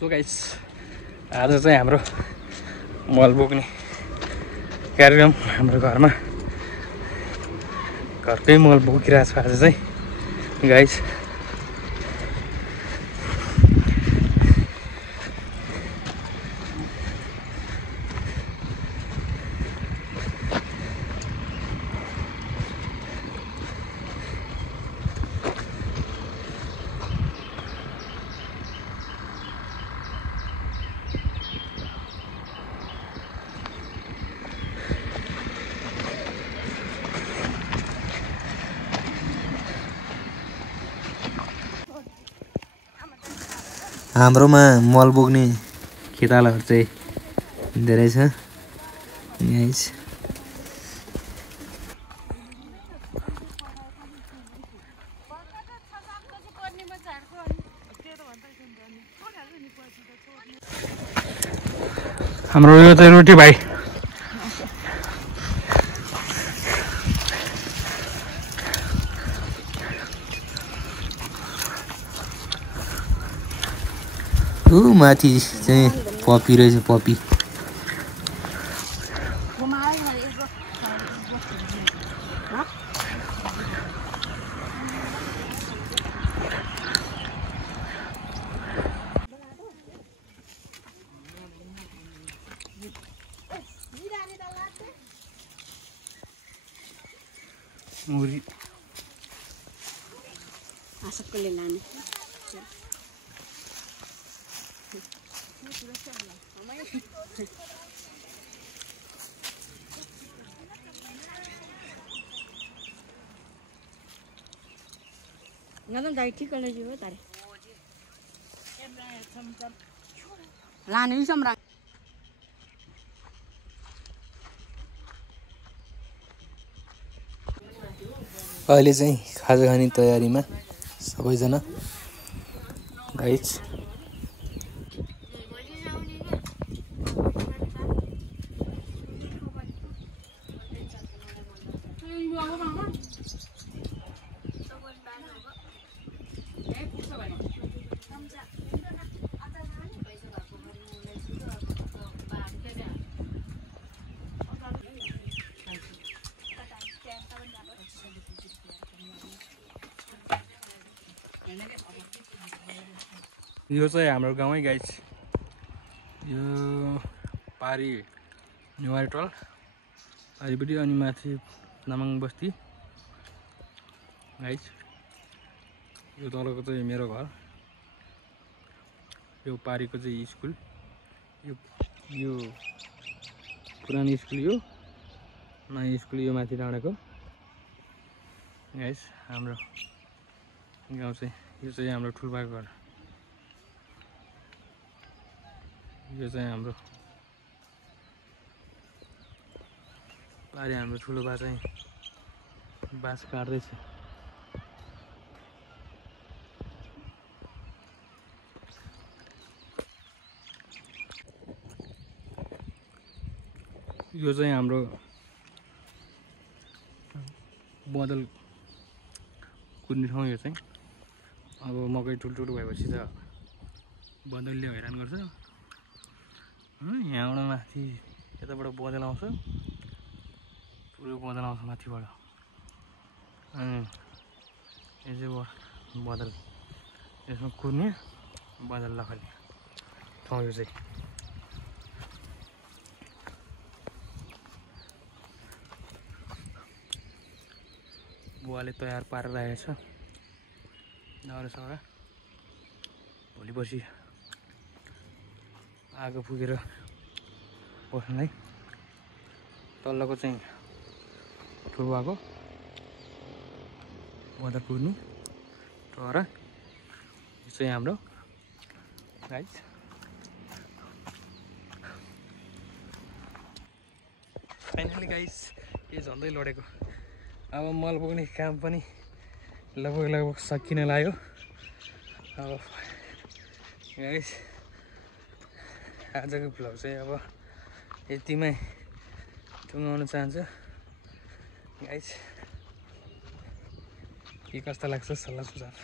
So guys आज चाहिँ हाम्रो मल बोक्ने कार्यक्रम हाम्रो घरमा घरकै मल बोकिरहेको छ आज चाहिँ गाइस। हाम्रोमा मल बोक्ने खेतालाहरू चाहिँ धेरै छ गाइस। हाम्रो यो चाहिँ रोटी भाइ माथि चाहिँ पपी रहेछ पपी। मुरी सबैले लाने ngắm đây thích con này chứ tại là nếu xong rồi अहिले चाहिँ खाजा खाने तयारीमा सबैजना गाइस। यो चाहिँ हाम्रो गाउँै गाइस। यो पारी नेवारी टोल पारिपट्टि अनि माथि नामाङ बस्ती गाइस। यो तलको चाहिँ मेरो घर। यो पारीको चाहिँ स्कुल यो पुरानो स्कुल यो नयाँ स्कुल यो माथि डाँडाको गाइस। हाम्रो गाउँ चाहिँ यो चाहिँ हाम्रो ठुलबाको घर। यो चाहिँ हाम्रो पारी हाम्रो ठुलो बा चाहिँ बाँस काट्दैछ। यो चाहिँ हाम्रो बदल कुद्ने ठाउँ। यो चाहिँ अब मकै ठुल्ठुलो भएपछि त बदलले हैरान गर्छ। यहाँबाट माथि यताबाट बदल आउँछ पुरो बदल आउँछ माथिबाट। अनि यो चाहिँ बदल यसमा कुर्ने बदल लखल्ने ठाउँ यो चाहिँ। बुवाले तयार पारेर राखेको छ दाउरासाउरा भोलि पछि आगो फुकेर बस्नलाई। तल्लोको चाहिँ ठुलबाको बदर पुग्ने टरा यो चाहिँ हाम्रो गाइस। फाइनली गाइस यो झन्डै लडेको। अब मल बोक्ने काम पनि लगभग सकिन लाग्यो। अब गाइस आजको भ्लग चाहिँ अब यतिमै टुङ्गाउन चाहन्छु गाइस। के कस्तो लाग्छ सल्लाह सुझाव।